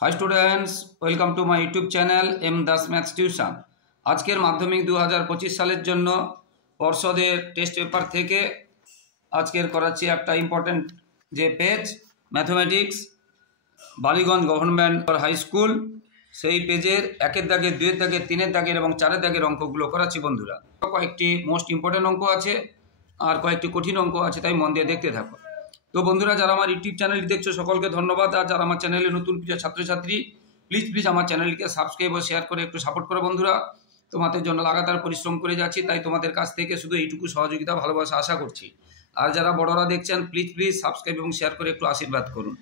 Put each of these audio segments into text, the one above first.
High students, welcome to my YouTube channel M Das maths tuition. আজকের মাধ্যমিক 2025 সালের জন্য পর্ষদের টেস্ট পেপার থেকে আজকের করাচ্ছি একটা ইম্পর্টেন্ট যে page mathematics Ballygunge government high school, সেই পেজের একের দাগের, দুয়ের দাগের, তিনের দাগের এবং চারের দাগের অঙ্কগুলো করাচ্ছি বন্ধুরা। কয়েকটি মোস্ট ইম্পর্টেন্ট অঙ্ক আছে আর কয়েকটি কঠিন অঙ্ক আছে, তাই মন দিয়ে দেখতে থাকো। তো বন্ধুরা, যারা আমার ইউটিউব চ্যানেলটি দেখছো সকলকে ধন্যবাদ। আর যারা আমার চ্যানেলে নতুন প্রিয় ছাত্রছাত্রী, প্লিজ আমার চ্যানেলকে সাবস্ক্রাইব ও শেয়ার করে একটু সাপোর্ট করো বন্ধুরা। তোমাদের জন্য লাগাতার পরিশ্রম করে যাচ্ছি, তাই তোমাদের কাছ থেকে শুধু এইটুকু সহযোগিতা ভালোবাসা আশা করছি। আর যারা বড়রা দেখছেন প্লিজ সাবস্ক্রাইব এবং শেয়ার করে একটু আশীর্বাদ করুন।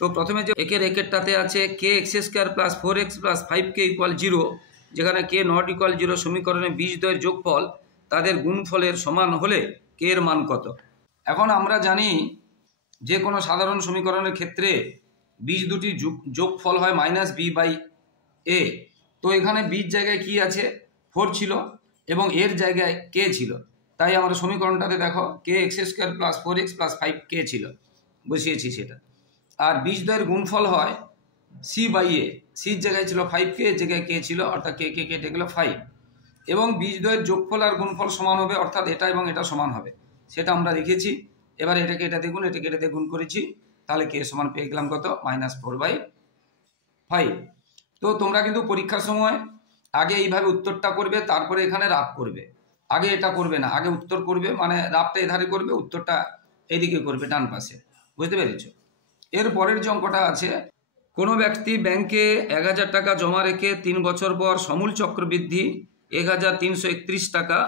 তো প্রথমে যে একেরটাতে আছে k x square plus 4x plus 5k equal 0, যেখানে কে নট ইকুয়াল 0 সমীকরণে বীজদ্বয়ের যোগফল তাদের গুণফলের সমান হলে কে এর মান কত। এখন আমরা জানি যে কোনো সাধারণ সমীকরণের ক্ষেত্রে বীজ দুটি যোগফল হয় -b/a। তো এখানে বীজ জায়গায় কি আছে, 4 ছিল এবং এর জায়গায় কে ছিল, তাই আমরা সমীকরণটাতে দেখো k x square plus 4x plus 5k ছিল, বসিয়েছি সেটা। আর বীজদ্বয়ের গুণফল হয় c/a, সির জায়গায় ছিল 5k, এর জায়গায় কে ছিল, অর্থাৎ কে কেটে গেল 5। এবং বীজদ্বয়ের যোগফল আর গুণফল সমান হবে, অর্থাৎ এটা এবং এটা সমান হবে, সেটা আমরা লিখেছি। এবার এটাকে এটা দেখুন, এটাকে এটা গুণ করেছি, তাহলে কে সমান পেয়ে গেলাম কত, -4/5। তো তোমরা কিন্তু পরীক্ষার সময় আগে এইভাবে উত্তরটা করবে, তারপরে এখানে রাফ করবে। আগে এটা করবে না, আগে উত্তর করবে, মানে রাফটা এধারে করবে, উত্তরটা এদিকে করবে, ডান পাশে। বুঝতে পেরেছো? এর পরের যে অঙ্কটা আছে, কোনো ব্যক্তি ব্যাংকে 1000 টাকা জমা রেখে 3 বছর পর সমূল চক্রবৃদ্ধি 1331 টাকা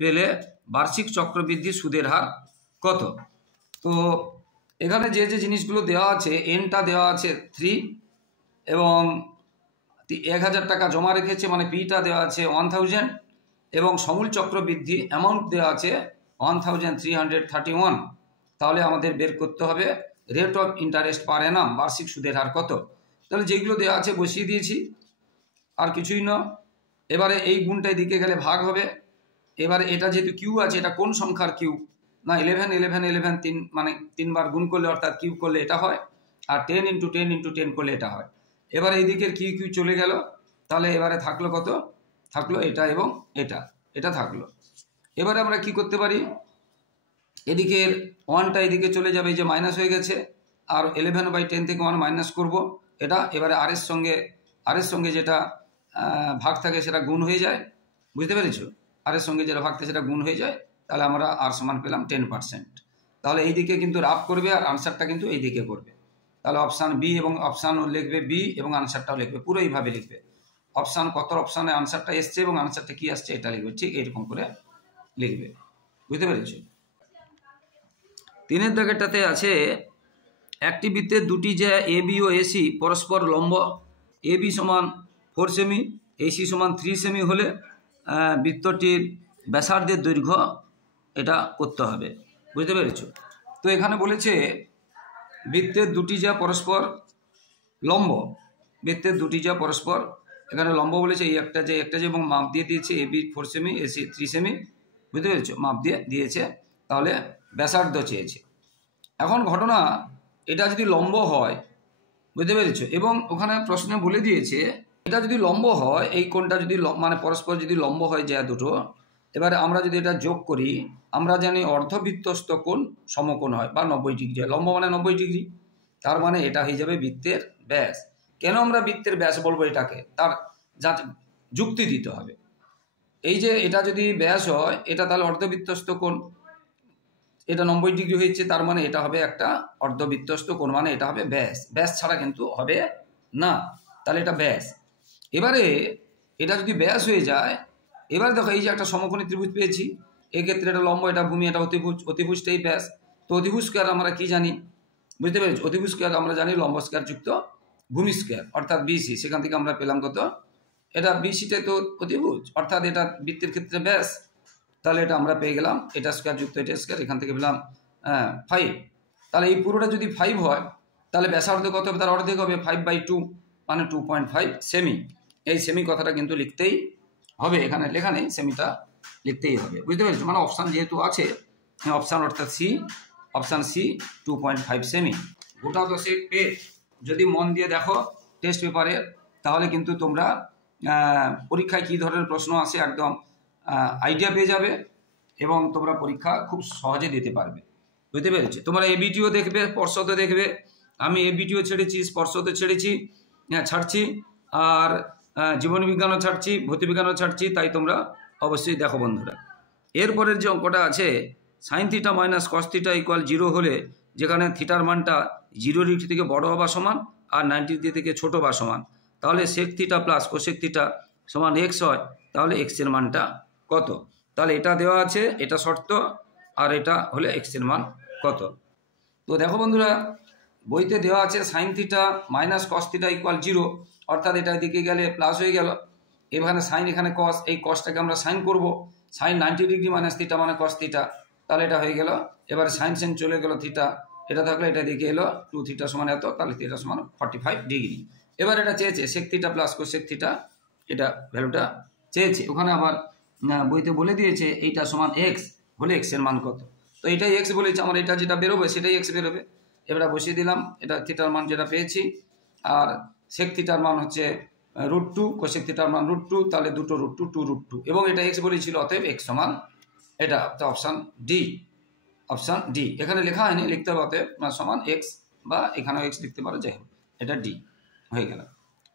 পেলে বার্ষিক চক্রবৃদ্ধি সুদের হার কত। তো এখানে যে যে জিনিসগুলো দেওয়া আছে, এনটা দেওয়া আছে 3 এবং 1000 টাকা জমা রেখেছে মানে পিটা দেওয়া আছে 1000 এবং সমূল চক্রবৃদ্ধি অ্যামাউন্ট দেওয়া আছে 1331। তাহলে আমাদের বের করতে হবে রেট অফ ইন্টারেস্ট পার অ্যানাম, বার্ষিক সুদের হার কত। তাহলে যেগুলো দেওয়া আছে বসিয়ে দিয়েছি, আর কিছুই না। এবারে এই গুণটা এদিকে গেলে ভাগ হবে। এবারে এটা যেহেতু কিউ আছে, এটা কোন সংখ্যার কিউ না, 11 3 মানে 3 বার গুণ করলে অর্থাৎ কিউ করলে এটা হয়, আর 10 × 10 × 10 করলে এটা হয়। এবারে এইদিকের কিউ চলে গেল, তাহলে এবারে থাকলো কত, থাকলো এটা এবং এটা থাকলো। এবারে আমরা কি করতে পারি, এদিকের 1টা এদিকে চলে যাবে, যে মাইনাস হয়ে গেছে, আর 11/10 থেকে 1 মাইনাস করবো এটা। এবারে আর এর সঙ্গে যেটা ভাগ থাকে সেটা গুণ হয়ে যায়। বুঝতে পেরেছো? আর এর সঙ্গে যেটা ভাগ থাকে সেটা গুণ হয়ে যায়, তাহলে আমরা আর সমান পেলাম 10%। তাহলে এইদিকে কিন্তু রাফ করবে আর আনসারটা কিন্তু এইদিকে করবে। তাহলে অপশান বি এবং অপশান লিখবে বি এবং আনসারটাও লিখবে, পুরো এইভাবে লিখবে। অপশান কত অপশানে আনসারটা এসছে এবং আনসারটা কি আসছে এটা লিখবে, ঠিক এইরকম করে লিখবে। বুঝতে পেরেছো? 3 দাগেরটাতে আছে একটি বৃত্তের দুটি যে এ বি ও এসি পরস্পর লম্ব, এ বি সমান 4 সেমি, এসি সমান 3 সেমি হলে বৃত্তটির ব্যাসার্ধের দৈর্ঘ্য এটা করতে হবে। বুঝতে পেরেছো? তো এখানে বলেছে বৃত্তের দুটি যা পরস্পর লম্ব, বৃত্তের দুটি যা পরস্পর এখানে লম্ব বলেছে, এই একটা যে এবং মাপ দিয়ে দিয়েছে, A B 4 semi, AC 3 semi. বুঝতে পেরেছো? মাপ দিয়ে দিয়েছে, তাহলে ব্যাসার্ধ চেয়েছে। এখন ঘটনা, এটা যদি লম্ব হয়, বুঝতে পেরেছো, এবং ওখানে প্রশ্নে বলে দিয়েছে এটা যদি লম্ব হয়, এই কোণটা যদি মানে পরস্পর যদি লম্ব হয় যা দুটো, এবারে আমরা যদি এটা যোগ করি, আমরা জানি অর্ধবৃত্তস্থ কোণ সমকোণ হয় বা 90 ডিগ্রি হয়। লম্ব মানে 90 ডিগ্রি, তার মানে এটা হয়ে যাবে বৃত্তের ব্যাস। কেন আমরা বৃত্তের ব্যাস বলবো এটাকে, তার যুক্তি দিতে হবে। এই যে এটা যদি ব্যাস হয়, এটা তাহলে অর্ধবৃত্তস্থ কোণ, এটা 90 ডিগ্রি হয়েছে, তার মানে এটা হবে একটা অর্ধবৃত্তস্থ কোণ, মানে এটা হবে ব্যাস। ব্যাস ছাড়া কিন্তু হবে না, তাহলে এটা ব্যাস। এবারে এটা যদি ব্যাস হয়ে যায়, এবার দেখো এই যে একটা সমকোণী ত্রিভুজ পেয়েছি, এক্ষেত্রে এটা লম্ব, এটা ভূমি, এটা অতিভুজ, অতিভুজটাই ব্যাস। তো অতিভুজ স্কয়ার আমরা কি জানি, বুঝতে পেরেছি? অতিভুজ স্কয়ার আমরা জানি লম্ব স্কয়ার যুক্ত ভূমি স্কয়ার, অর্থাৎ বিসি। সেখান থেকে আমরা পেলাম কত, এটা বিসিটা তো অতিভুজ, অর্থাৎ এটা বৃত্তের ক্ষেত্রে ব্যাস, তাহলে এটা আমরা পেয়ে গেলাম এটা স্কয়ার যুক্ত এটা স্কয়ার, এখান থেকে পেলাম 5। তাহলে এই পুরোটা যদি 5 হয়, তাহলে ব্যাসার্ধ কত হবে, তার অর্ধেক হবে 5/2 মানে 2.5 সেমি। এই সেমি কথাটা কিন্তু লিখতেই হবে, এখানে লেখা নেই, সেমিটা লিখতেই হবে। বুঝতে পেরেছো? মানে অপশান যেহেতু আছে, অপশান অর্থাৎ সি, অপশান সি 2.5 সেমি। গোটা 10 পেজ যদি মন দিয়ে দেখো টেস্ট পেপারের, তাহলে কিন্তু তোমরা পরীক্ষায় কী ধরনের প্রশ্ন আসে একদম আইডিয়া পেয়ে যাবে এবং তোমরা পরীক্ষা খুব সহজে দিতে পারবে। বুঝতে পেরেছো? তোমরা এবিটিও দেখবে, পর্ষদও দেখবে। আমি এবিটিও ছেড়েছি, স্পর্শতে ছেড়েছি, ছাড়ছি, আর জীবনবিজ্ঞানও ছাড়ছি, ভৌতবিজ্ঞানও ছাড়ছি। তাই তোমরা অবশ্যই দেখো বন্ধুরা। এরপরের যে অঙ্কটা আছে, sine theta minus cos theta equal 0 হলে, যেখানে থিটার মানটা 0 ডিগ্রি থেকে বড় হওয়া সমান আর 90 ডিগ্রি থেকে ছোট বা সমান, তাহলে sec theta plus cosec theta সমান এক্স হয়, তাহলে এক্সের মানটা কত? তাহলে এটা দেওয়া আছে, এটা শর্ত, আর এটা হলে এক্সের মান কত। তো দেখো বন্ধুরা, বইতে দেওয়া আছে sine theta minus cos theta equal 0, অর্থাৎ এটা দিকে গেলে প্লাস হয়ে গেল। এখানে সাইন, এখানে কস, এই কসটাকে আমরা সাইন করব। সাইন 90 ডিগ্রি মাইনাস থিটা মানে কস থিটা, তাহলে এটা হয়ে গেল। এবার সাইন সাইন চলে গেল, থিটা এটা থাকলে এটা দিকে এলো 2 থিটা সমান এত, তাহলে থিটা সমান 45 ডিগ্রি। এবার এটা চেয়েছে sec theta plus cosec theta, এটা ভ্যালুটা চেয়েছে। ওখানে আবার বইতে বলে দিয়েছে এইটা সমান এক্স হলে এক্সের মান কত। তো এটাই এক্স বলেছে, আমার এটা যেটা বেরোবে সেটাই এক্স বেরোবে। এবার বসিয়ে দিলাম, এটা থিটার মান যেটা পেয়েছি, আর সেক থিটার মান হচ্ছে √2, কোসেক থিটার মান √2, তাহলে দুটো √2 2√2, এবং এটা এক্স বলেছিল, অতএব এক্স সমান এটা অপশান ডি। অপশান ডি এখানে লেখা হয়নি, লিখতে হবে অতএব সমান এক্স, বা এখানেও এক্স লিখতে পারো, যাই হোক এটা ডি হয়ে গেল।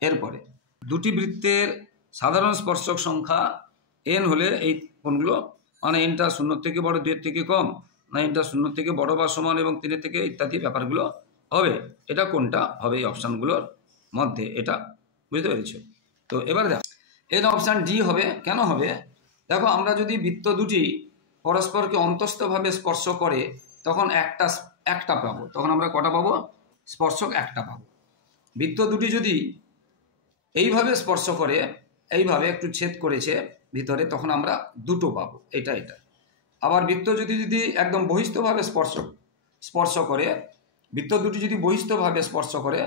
এরপরে দুটি বৃত্তের সাধারণ স্পর্শক সংখ্যা এন হলে এই কোনগুলো, মানে এনটা 0 থেকে বড়, 2 থেকে কম, না এনটা 0 থেকে বড় বা সমান এবং 3 থেকে ইত্যাদি ব্যাপারগুলো হবে, এটা কোনটা হবে এই অপশানগুলোর মধ্যে, এটা বুঝতে পেরেছ? তো এবার দেখো, এর অপশান ডি হবে। কেন হবে? দেখো, আমরা যদি বৃত্ত দুটি পরস্পরকে অন্তস্থভাবে স্পর্শ করে তখন একটা পাবো, তখন আমরা কটা পাবো? স্পর্শক একটা পাবো। বৃত্ত দুটি যদি এইভাবে স্পর্শ করে, এইভাবে একটু ছেদ করেছে ভিতরে, তখন আমরা দুটো পাবো, এটা। আবার বৃত্ত যদি একদম বহিস্থভাবে স্পর্শ করে, বৃত্ত দুটি যদি বহিস্থভাবে স্পর্শ করে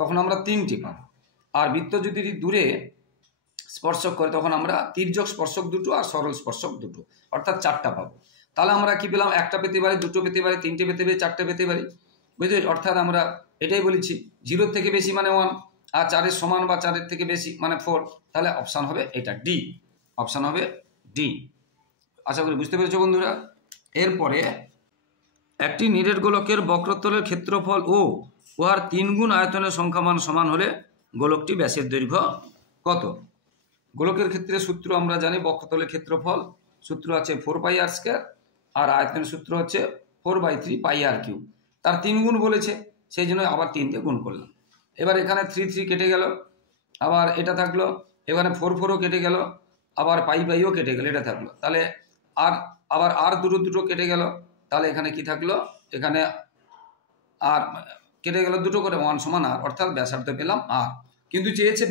তখন আমরা 3টি পাবো। আর বৃত্ত যদি দূরে স্পর্শক করে তখন আমরা তির্যক স্পর্শক দুটো আর সরল স্পর্শক দুটো, অর্থাৎ 4টা পাবো। তাহলে আমরা কি পেলাম? একটা পেতে পারি, দুটো পেতে পারি, 3টে পেতে পারি, 4টে পেতে পারি, বুঝতে পারি? অর্থাৎ আমরা এটাই বলেছি, 0 থেকে বেশি মানে 1, আর 4-এর সমান বা 4-এর থেকে বেশি মানে 4। তাহলে অপশান হবে এটা ডি, অপশান হবে ডি। আশা করি বুঝতে পেরেছো বন্ধুরা। এরপরে একটি নিরেট গোলকের বক্রতলের ক্ষেত্রফল ও উহার 3 গুণ আয়তনের সংখ্যামান সমান হলে গোলকটি ব্যাসের দৈর্ঘ্য কত? গোলকের ক্ষেত্রে সূত্র আমরা জানি, বক্রতলের ক্ষেত্রফল সূত্র আছে 4πr², আর আয়তনের সূত্র হচ্ছে 4/3 πr3। তার 3 গুণ বলেছে, সেই জন্য আবার 3 দিয়ে গুণ করলাম। এবার এখানে 3 কেটে গেল, আবার এটা থাকলো, এখানে 4ও কেটে গেল, আবার পাইও কেটে গেল, এটা থাকলো। তাহলে আবার আর দুটো কেটে গেল, তাহলে এখানে কি থাকলো? এখানে আর কেটে গেল দুটো করে, 1 সমান আর, অর্থাৎ ব্যাসার্ধ পেলাম আর। কিন্তু চেয়েছে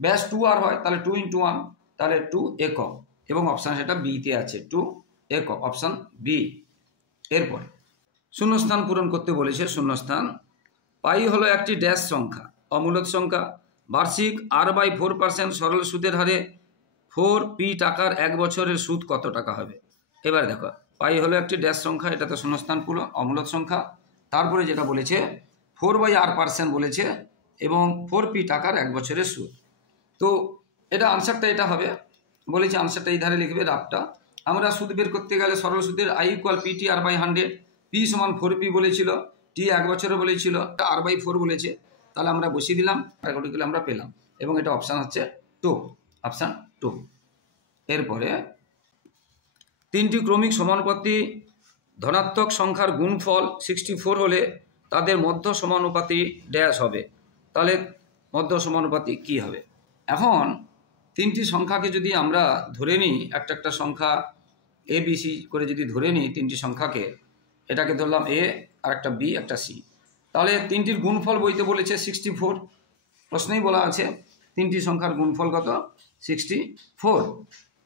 ব্যাস 2r হয়, তাহলে 2 × 1, তাহলে 2 একক, এবং অপশান সেটা বিতে আছে, 2 একক, অপশান বি। এরপরে শূন্যস্থান পূরণ করতে বলেছে। শূন্যস্থান, পাই হলো একটি ড্যাশ সংখ্যা, অমূলক সংখ্যা। বার্ষিক r/4% সরল সুদের হারে 4p টাকার 1 বছরের সুদ কত টাকা হবে? এবার দেখো, পাই হলো একটি ড্যাশ সংখ্যা, এটা তো শূন্যস্থান পূরণ, অমূলক সংখ্যা। তারপরে যেটা বলেছে 4/r% বলেছে, এবং 4p টাকার 1 বছরের সুদ। তো এটা আনসারটা এটা হবে, বলেছে আনসারটা এই ধারে লিখবে, রাফটা। আমরা সুদ বের করতে গেলে সরল সুদের I = PTR/100, p সমান 4p বলেছিল, t 1 বছরে বলেছিল, r/4 বলেছে, তাহলে আমরা বসিয়ে দিলাম, কাটাকুটি আমরা পেলাম, এবং এটা অপশান হচ্ছে 2, অপশান 2। এরপরে 3টি ক্রমিক সমানুপাতি ধনাত্মক সংখ্যার গুণফল 64 হলে তাদের মধ্য সমানুপাতি ড্যাশ হবে। তাহলে মধ্য সমানুপাতি কি হবে? এখন 3টি সংখ্যাকে যদি আমরা ধরে নিই, একটা সংখ্যা ABC করে যদি ধরে নিই 3টি সংখ্যাকে, এটাকে ধরলাম A, আর একটা B, একটা C, তাহলে 3টির গুণফল বইতে বলেছে 64। প্রশ্নেই বলা আছে 3টি সংখ্যার গুণফল কত? 64।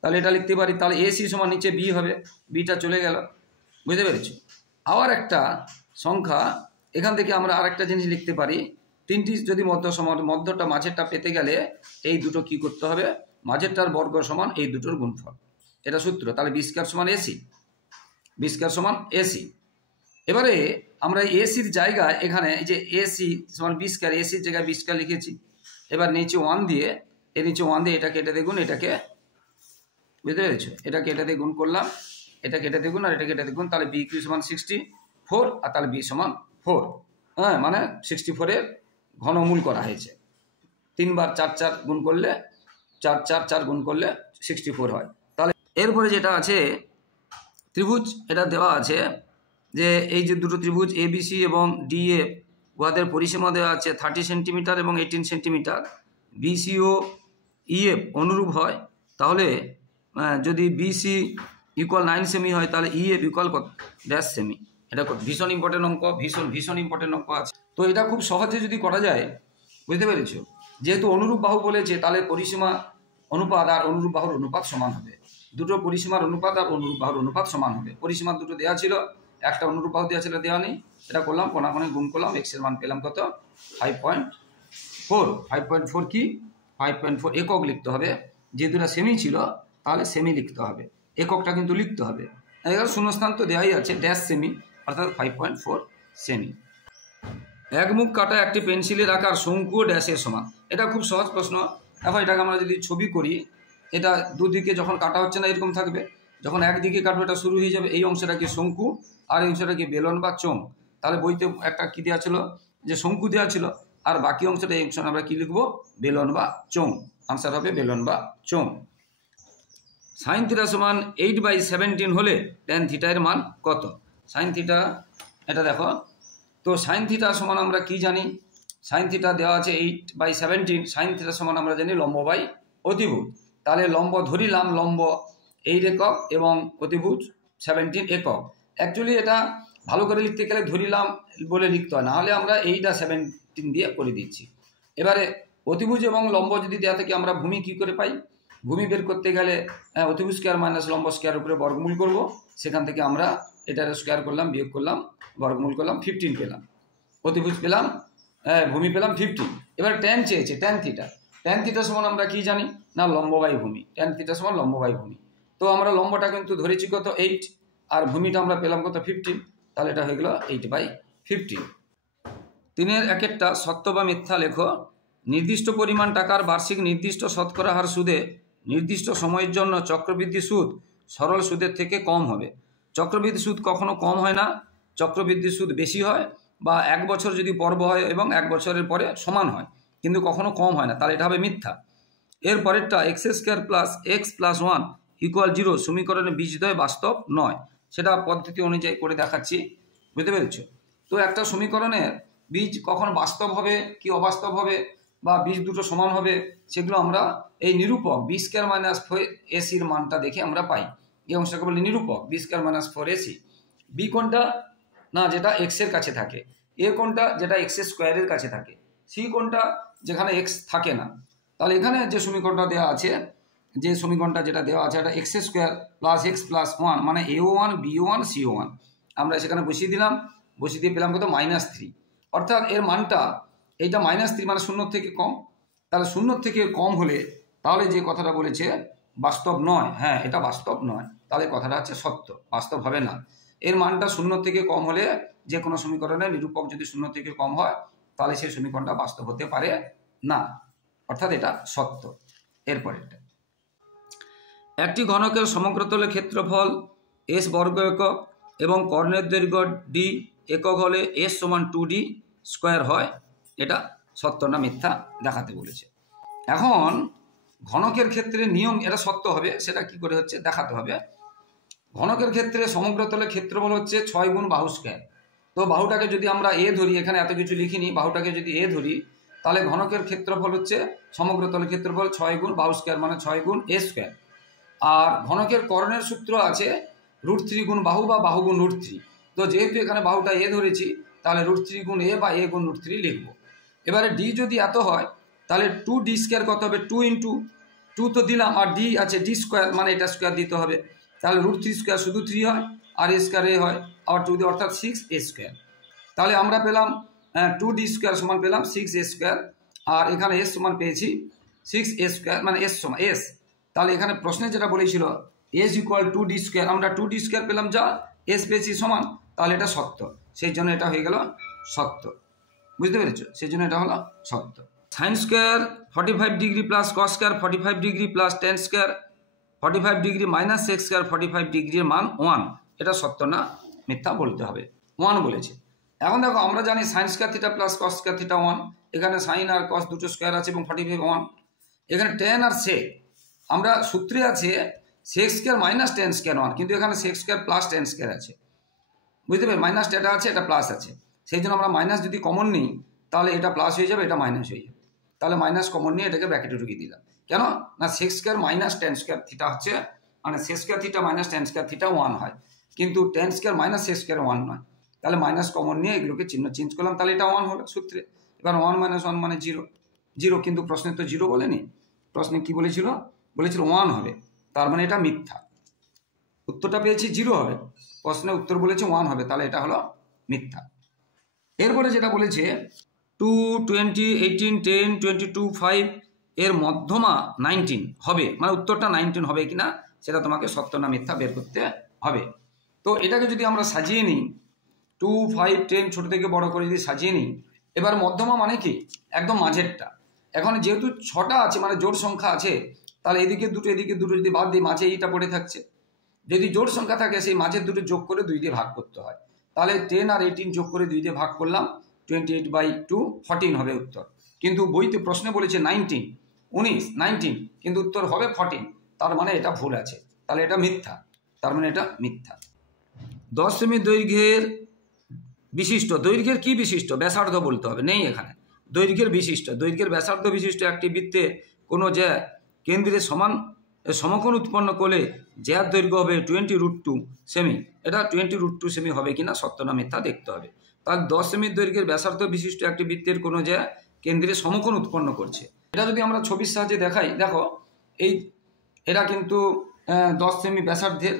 তাহলে এটা লিখতে পারি, তাহলে AC সমান নিচে B হবে, বিটা চলে গেল, বুঝতে পেরেছি? আবার একটা সংখ্যা, এখান থেকে আমরা আরেকটা জিনিস লিখতে পারি, 3টি যদি মধ্যটা মাঝেরটা পেতে গেলে এই দুটো কি করতে হবে? মাঝেরটার বর্গ সমান এই দুটোর গুণফল, এটা সূত্র। তাহলে B² সমান AC, B² সমান AC। এবারে আমরা এসির জায়গায় এখানে এই যে এসি সমান বি স্কয়ার, এসির জায়গায় বি স্কয়ার লিখেছি। এবার নিচে 1 দিয়ে, এর নিচে 1 দিয়ে এটাকে এটা দেখুন, এটাকে বুঝতে পেরেছো, এটাকে এটা দিয়ে গুণ করলাম, এটাকে এটা দেখুন আর এটাকে এটা দেখুন, তাহলে বি কিউ সমান 64 আর তাহলে বি সমান 4। হ্যাঁ, মানে 64-এর ঘনমূল করা হয়েছে। 3 বার 4 4 গুণ করলে 4 4 4 গুণ করলে 64 হয়। তাহলে এরপরে যেটা আছে ত্রিভুজ, এটা দেওয়া আছে যে এই যে দুটো ত্রিভুজ এবিসি এবং ডিএ, উহাদের পরিসীমা দেওয়া আছে 30 সেন্টিমিটার এবং 18 সেন্টিমিটার। বিসি ও ইএফ অনুরূপ হয়, তাহলে যদি বিসি ইকুয়াল 9 সেমি হয় তাহলে ইএফ ইকুয়াল কত ড্যাশ সেমি। এটা ভীষণ ইম্পর্টেন্ট অঙ্ক, ভীষণ ইম্পর্টেন্ট অঙ্ক আছে। তো এটা খুব সহজে যদি করা যায়, বুঝতে পেরেছো, যেহেতু অনুরূপ বাহু বলেছে তাহলে পরিসীমা অনুপাত আর অনুরূপ বাহুর অনুপাত সমান হবে। দুটো পরিসীমার অনুপাত আর অনুরূপ বাহুর অনুপাত সমান হবে। পরিসীমা দুটো দেওয়া ছিল, একটা অনুরূপ বাহু দেওয়া ছিল, দেওয়া নেই, এটা করলাম কোণাকোণে গুণ করলাম, এক্স এর মান পেলাম কত 5.4। 5.4 কি 5.4 একক লিখতে হবে, যেহেতু এটা সেমি ছিল তাহলে সেমি লিখতে হবে, এককটা কিন্তু লিখতে হবে। এবার শূন্যস্থান তো দেওয়াই আছে, ড্যাশ সেমি অর্থাৎ 5.4 সেমি। এক মুখ কাটা একটি পেন্সিলের আকার শঙ্কু ও ড্যাশের সমান। এটা খুব সহজ প্রশ্ন। এখন এটাকে আমরা যদি ছবি করি, এটা দুদিকে যখন কাটা হচ্ছে না এরকম থাকবে, যখন একদিকে কাটবে এটা শুরু হয়ে যাবে, এই অংশটা কি শঙ্কু আর এই অংশটা কি বেলন বা চোঙ। তাহলে বইতে একটা কি দেওয়া ছিল যে শঙ্কু দেওয়া ছিল, আর বাকি অংশটা এই অংশটা আমরা কি লিখবো বেলন বা চোঙ। আনসার হবে বেলন বা চোঙ। সাইন থিটা সমান 8/17 হলে ট্যান থিটা এর মান কত? সাইন থিটা, এটা দেখো তো সাইন থিটা সমান আমরা কি জানি, সাইন থিটা দেওয়া আছে 8/17, সাইন থিটা সমান আমরা জানি লম্ব বাই অতিভুজ। তাহলে লম্ব ধরিলাম, লম্ব 8 একক এবং অতিভুজ 17 একক। অ্যাকচুয়ালি এটা ভালো করে লিখতে গেলে ধরিলাম বলে লিখতে হয়, নাহলে আমরা 8 আর 17 দিয়ে করে দিচ্ছি। এবারে অতিভুজ এবং লম্ব যদি দেওয়া থাকে আমরা ভূমি কি করে পাই, ভূমি বের করতে গেলে অতিভুজ স্কয়ার মাইনাস লম্ব স্কয়ার উপরে বর্গমূল করব, সেখান থেকে আমরা এটার স্কয়ার করলাম, বিয়োগ করলাম, বর্গমূল করলাম, 15 পেলাম, অতিভুজ পেলাম, ভূমি পেলাম 15। এবার ট্যান চেয়েছে, ট্যান থিটা, ট্যান থিটা সমান আমরা কি জানি না লম্ব বাই ভূমি, ট্যান থিটা সমান লম্ব বাই ভূমি। তো আমরা লম্বটা কিন্তু ধরেছি কত 8 আর ভূমিটা আমরা পেলাম কত 15, তাহলে এটা হয়ে গেল 8/15। 3-এর একটা সত্য বা মিথ্যা লেখো। নির্দিষ্ট পরিমাণ টাকার বার্ষিক নির্দিষ্ট শতকরা হার সুদে নির্দিষ্ট সময়ের জন্য চক্রবৃদ্ধি সুদ সরল সুদের থেকে কম হবে। চক্রবৃদ্ধি সুদ কখনো কম হয় না, চক্রবৃদ্ধি সুদ বেশি হয়, বা 1 বছর যদি পর্ব হয় এবং 1 বছরের পরে সমান হয়, কিন্তু কখনো কম হয় না, তাহলে এটা হবে মিথ্যা। এর পরেরটা x² + x + 1 = 0 সমীকরণের বীজদ্বয় বাস্তব নয়। সেটা পদ্ধতি অনুযায়ী করে দেখাচ্ছি, বুঝতে পেরেছো। তো একটা সমীকরণের বীজ কখন বাস্তব হবে কি অবাস্তব হবে বা বীজ দুটো সমান হবে, সেগুলো আমরা এই নিরূপক b² - 4ac মানটা দেখে আমরা পাই। এই অংশটাকে বলি নিরূপক b² - 4ac। বি কোনটা না যেটা x এর কাছে থাকে, এ কোনটা যেটা x² এর কাছে থাকে, সি কোনটা যেখানে x থাকে না। তাহলে এখানে যে সমীকরণটা দেওয়া আছে, যে সমীকরণটা যেটা দেওয়া আছে এটা x² + x + 1 মানে a1 b1 c1, আমরা সেখানে বসিয়ে দিলাম, বসিয়ে দিয়ে পেলাম কত -3। অর্থাৎ এর মানটা এইটা -3 মানে 0 থেকে কম। তাহলে 0 থেকে কম হলে তাহলে যে কথাটা বলেছে বাস্তব নয়, হ্যাঁ এটা বাস্তব নয়, তাহলে কথাটা হচ্ছে সত্য, বাস্তব হবে না। এর মানটা 0 থেকে কম হলে যে কোনো সমীকরণের নিরূপক যদি 0 থেকে কম হয় তাহলে সেই সমীকরণটা বাস্তব হতে পারে না, অর্থাৎ এটা সত্য। এরপর একটি ঘনকের সমগ্রতলের ক্ষেত্রফল s বর্গ একক এবং কর্ণের দৈর্ঘ্য d একক হলে s সমান 2d স্কয়ার হয়, এটা সত্য না মিথ্যা দেখাতে বলেছে। এখন ঘনকের ক্ষেত্রে নিয়ম এটা সত্য হবে, সেটা কি করে হচ্ছে দেখাতে হবে। ঘনকের ক্ষেত্রে সমগ্রতলের ক্ষেত্রফল হচ্ছে 6 গুণ বাহু স্কয়ার। তো বাহুটাকে যদি আমরা এ ধরি, এখানে এত কিছু লিখিনি, বাহুটাকে যদি এ ধরি তাহলে ঘনকের ক্ষেত্রফল হচ্ছে সমগ্রতলের ক্ষেত্রফল 6 গুণ বাহু স্কয়ার মানে 6 গুণ a স্কয়ার। আর ঘনকের কর্ণের সূত্র আছে √3 গুণ বাহু বা বাহু গুণ √3। তো যেহেতু এখানে বাহুটা এ ধরেছি তাহলে √3 গুণ এ বা এ গুণ √3 লিখব। এবারে ডি যদি এত হয় তাহলে 2d² কত হবে, 2 × 2 তো দিলাম, আর ডি আছে d² মানে এটা স্কয়ার দিতে হবে, তাহলে √3² শুধু 3 হয় আর a² এ হয়, আবার 2 দিয়ে অর্থাৎ 6a²। তাহলে আমরা পেলাম 2d² সমান পেলাম 6a², আর এখানে s সমান পেয়েছি 6a² মানে s সমান s। তাহলে এখানে প্রশ্নে যেটা বলেছিল s = 2d², আমরা 2d² পেলাম যা s পেয়েছি সমান, তাহলে এটা সত্য। সেই জন্য এটা হয়ে গেল সত্য। বুঝতে পেরেছ? সেই জন্য এটা হলো সত্য। Sine square 45 degree plus cos square 45 degree plus tan square 45 degree minus sex square 45 ডিগ্রির মান 1, এটা সত্য না মিথ্যা বলতে হবে। 1 বলেছে। এখন দেখো আমরা জানি sine square theta plus cos square theta 1, এখানে সাইন আর কস দুটো স্কোয়ার আছে এবং 45 1, এখানে টেন আর সেক, আমরা সূত্রে আছে sex square minus tan square 1, কিন্তু এখানে sex square plus tan square আছে। বুঝতে পারি? মাইনাস এটা আছে, এটা প্লাস আছে, সেই জন্য আমরা মাইনাস যদি কমন নিই তাহলে এটা প্লাস হয়ে যাবে, এটা মাইনাস হয়ে যাবে। তাহলে মাইনাস কমন নিয়ে এটাকে ব্র্যাকেটে ঢুকিয়ে দিলাম। কেন না sex square minus tan square theta হচ্ছে, মানে sex square theta minus tan square theta 1 হয়, কিন্তু tan square minus sex square 1 নয়। তাহলে মাইনাস কমন নিয়ে এগুলোকে চিহ্ন চেঞ্জ করলাম, তাহলে এটা 1 হলো সূত্রে। এবার 1 - 1 মানে 0, 0, কিন্তু প্রশ্নে তো 0 বলেনি, প্রশ্নে কি বলেছিল? বলেছিল 1 হবে, তার মানে এটা মিথ্যা। উত্তরটা পেয়েছি 0 হবে, প্রশ্নে উত্তর বলেছে 1 হবে, তাহলে এটা হলো মিথ্যা। এরপরে যেটা বলেছে 2, 20, 18, 10, 22, 5 এর মধ্যমা 19 হবে, মানে উত্তরটা 19 হবে কিনা সেটা তোমাকে সত্য না মিথ্যা বের করতে হবে। তো এটাকে যদি আমরা সাজিয়ে নিই 2, 5, 10 ছোট থেকে বড় করে যদি সাজিয়ে নিই, এবার মধ্যমা মানে কি? একদম মাঝেরটা। এখন যেহেতু 6টা আছে মানে জোড় সংখ্যা আছে, তাহলে এদিকে দুটো এদিকে দুটো যদি বাদ দিই মাঝে এইটা পড়ে থাকছে। যদি জোড় সংখ্যা থাকে সেই মাঝের দুটো যোগ করে 2 দিয়ে ভাগ করতে হয়, তাহলে 10 আর 18 যোগ করে 2 দিয়ে ভাগ করলাম, 28/2 14 হবে উত্তর। কিন্তু বইতে প্রশ্নে বলেছে 19, কিন্তু উত্তর হবে 14, তার মানে এটা ভুল আছে, তাহলে এটা মিথ্যা, তার মানে এটা মিথ্যা। 10 সেমি দৈর্ঘ্যের বিশিষ্ট, দৈর্ঘ্যের কি বিশিষ্ট? ব্যাসার্ধ বলতে হবে, নেই এখানে। দৈর্ঘ্যের বিশিষ্ট, দৈর্ঘ্যের ব্যাসার্ধ বিশিষ্ট একটি বৃত্তে কোনো যে কেন্দ্রে সমকোণ উৎপন্ন করলে যার দৈর্ঘ্য হবে 20√2 সেমি, এটা 20√2 সেমি হবে কিনা সত্য না মিথ্যা দেখতে হবে। তাহলে 10 সেমির দৈর্ঘ্যের ব্যাসার্ধ বিশিষ্ট একটি বৃত্তের কোনো যে কেন্দ্রে সমকোণ উৎপন্ন করছে, এটা যদি আমরা ছবির সাহায্যে দেখাই, দেখো এটা কিন্তু 10 সেমি ব্যাসার্ধের,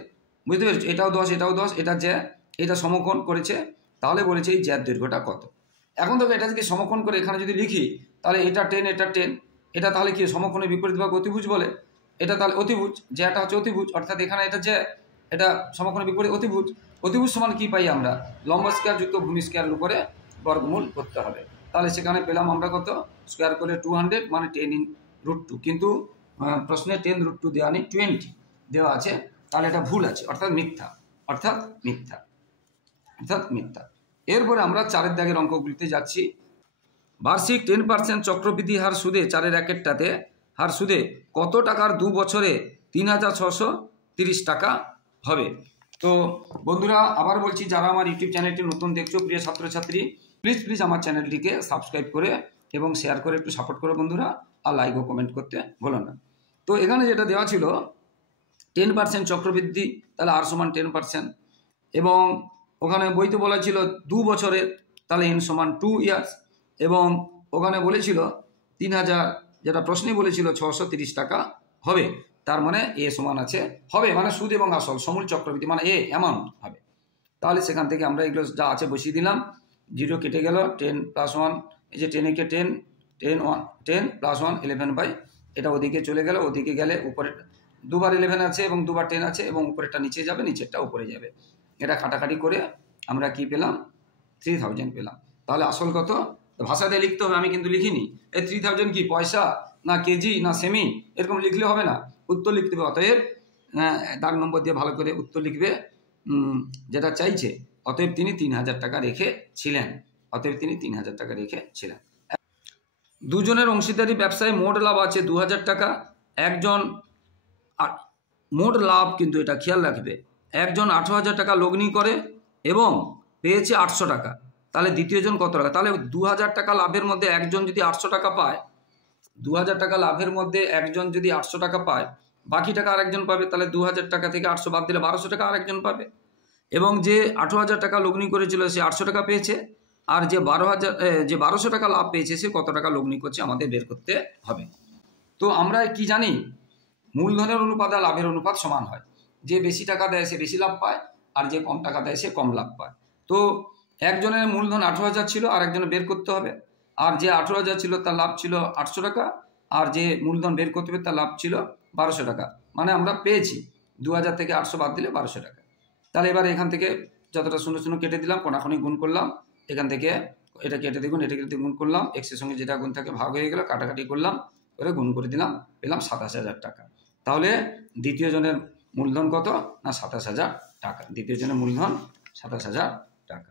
বুঝতে পেরেছো? এটাও 10, এটাও 10, এটা সমকোণ করেছে, তাহলে বলেছে এই জ্যার দৈর্ঘ্যটা কত। এখন দেখো এটা যদি সমকোণ করে এখানে যদি লিখি, তাহলে এটা 10, এটা 10, এটা তাহলে কি সমকোণের বিপরীত ভাগ অতিভুজ বলে, এটা তাহলে অতিভুজ, জ্যাটা হচ্ছে অতিভুজ, অর্থাৎ এখানে এটা যে এটা সমকোণের বিপরীত অতিভুজ। অতিভুজ সমান কি পাই আমরা? লম্ব স্কয়ার যুক্ত ভূমি স্কয়ারের উপরে বর্গমূল করতে হবে। তাহলে সেখানে পেলাম আমরা কত? স্কয়ার করে 200 মানে 10√2, কিন্তু প্রশ্নে 10√2 দেওয়া নেই, 20 দেওয়া আছে, তাহলে এটা ভুল আছে, অর্থাৎ মিথ্যা, অর্থাৎ মিথ্যা, অর্থাৎ মিথ্যা। এরপরে আমরা 4 দাগের অঙ্কগুলিতে যাচ্ছি। বার্ষিক 10% চক্রবৃদ্ধি হার সুদে 4-এর একেরটাতে হার সুদে কত টাকার 2 বছরে 3630 টাকা হবে? তো বন্ধুরা আবার বলছি, যারা আমার ইউটিউব চ্যানেলটি নতুন দেখছো, প্রিয় ছাত্রছাত্রী, প্লিজ আমার চ্যানেলটিকে সাবস্ক্রাইব করে এবং শেয়ার করে একটু সাপোর্ট করো বন্ধুরা, আর লাইক ও কমেন্ট করতে ভুলো না। তো এখানে যেটা দেওয়া ছিল 10% চক্রবৃদ্ধি, তাহলে আর সমান 10%, এবং ওখানে বইতে বলা ছিল 2 বছরের, তাহলে n সমান 2 ইয়ার্স, এবং ওখানে বলেছিল 3000, যেটা প্রশ্নে বলেছিল 630 টাকা হবে, তার মানে এ সমান আছে হবে, মানে সুদ এবং আসল সমূল চক্রবৃদ্ধি মানে এ অ্যামাউন্ট হবে। তাহলে সেখান থেকে আমরা এগুলো যা আছে বসিয়ে দিলাম, 0 কেটে গেল, 10 + 1, এই যে 10 একে 10 + 1 11/, এটা ওদিকে চলে গেল, ওদিকে গেলে উপরে 2বার 11 আছে এবং 2বার 10 আছে, এবং উপরেরটা নিচে যাবে, নিচেরটা উপরে যাবে, এটা কাটাকাটি করে আমরা কি পেলাম? 3000 পেলাম। তাহলে আসল কত? ভাষা দিয়ে লিখতে হবে, আমি কিন্তু লিখিনি। এই 3000 কি পয়সা না কেজি না সেমি, এরকম লিখলে হবে না, উত্তর লিখতে হবে। অতএব দাগ নম্বর দিয়ে ভালো করে উত্তর লিখবে যেটা চাইছে। অতএব তিনি 3000 টাকা রেখেছিলেন, অতএব তিনি 3000 টাকা রেখেছিলেন। দুজনের অংশীদারি ব্যবসায় মোট লাভ আছে 2000 টাকা, একজন মোট লাভ, কিন্তু এটা খেয়াল রাখবে, একজন 18,000 টাকা লগ্নি করে এবং পেয়েছে 800 টাকা, তাহলে দ্বিতীয়জন কত টাকা? তাহলে 2000 টাকা লাভের মধ্যে একজন যদি 800 টাকা পায়, 2000 টাকা লাভের মধ্যে একজন যদি 800 টাকা পায়, বাকি টাকা আরেকজন পাবে, তাহলে 2000 টাকা থেকে 800 বাদ দিলে 1200 টাকা আরেকজন পাবে, এবং যে 18,000 টাকা লগ্নি করেছিল সে 800 টাকা পেয়েছে, আর যে 1200 টাকা লাভ পেয়েছে সে কত টাকা লগ্নি করছে আমাদের বের করতে হবে। তো আমরা কি জানি? মূলধনের অনুপাত আর লাভের অনুপাত সমান হয়, যে বেশি টাকা দেয় সে বেশি লাভ পায়, আর যে কম টাকা দেয় সে কম লাভ পায়। তো একজনের মূলধন 18,000 ছিল, আর একজনের বের করতে হবে, আর যে 18,000 ছিল তার লাভ ছিল 800 টাকা, আর যে মূলধন বের করতে হবে তার লাভ ছিল 1200 টাকা, মানে আমরা পেয়েছি 2000 থেকে 800 বাদ দিলে 1200 টাকা। তাহলে এবার এখান থেকে যতটা শূন্য শূন্য কেটে দিলাম, কোনাকুনি গুণ করলাম, এখান থেকে এটা কেটে দেখুন, এটা কেটে গুণ করলাম, এক্সের সঙ্গে যেটা গুণ থাকে ভাগ হয়ে গেল, কাটাকাটি করলাম, করে গুণ করে দিলাম, পেলাম 27,000 টাকা। তাহলে দ্বিতীয় জনের মূলধন কত না 27,000 টাকা। দ্বিতীয় জনের মূলধন 27,000 টাকা।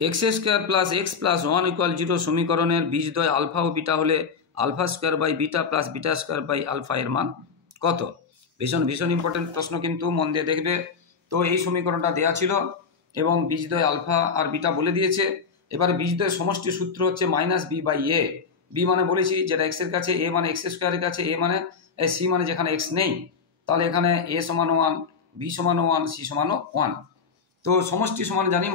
X square plus x plus 1 = 0 সমীকরণের বীজদ্বয় আলফা ও বিটা হলে alpha square by beta plus beta square by alpha এর মান কত? ভীষণ ভীষণ ইম্পর্টেন্ট প্রশ্ন, কিন্তু মন দিয়ে দেখবে। তো এই সমীকরণটা দেওয়া ছিল এবং বীজদ্বয় আলফা আর বিটা বলে দিয়েছে। এবারে বীজদ্বয় সমষ্টি সূত্র হচ্ছে -b/a। বি মানে বলেছি যেটা এক্স এর কাছে, এ মানে এক্স স্কোয়ারের কাছে, এ মানে সি মানে যেখানে এক্স নেই, তাহলে এখানে a সমান 1, বি সমান 1, সি সমান 1। তো সমষ্টি সমান জানি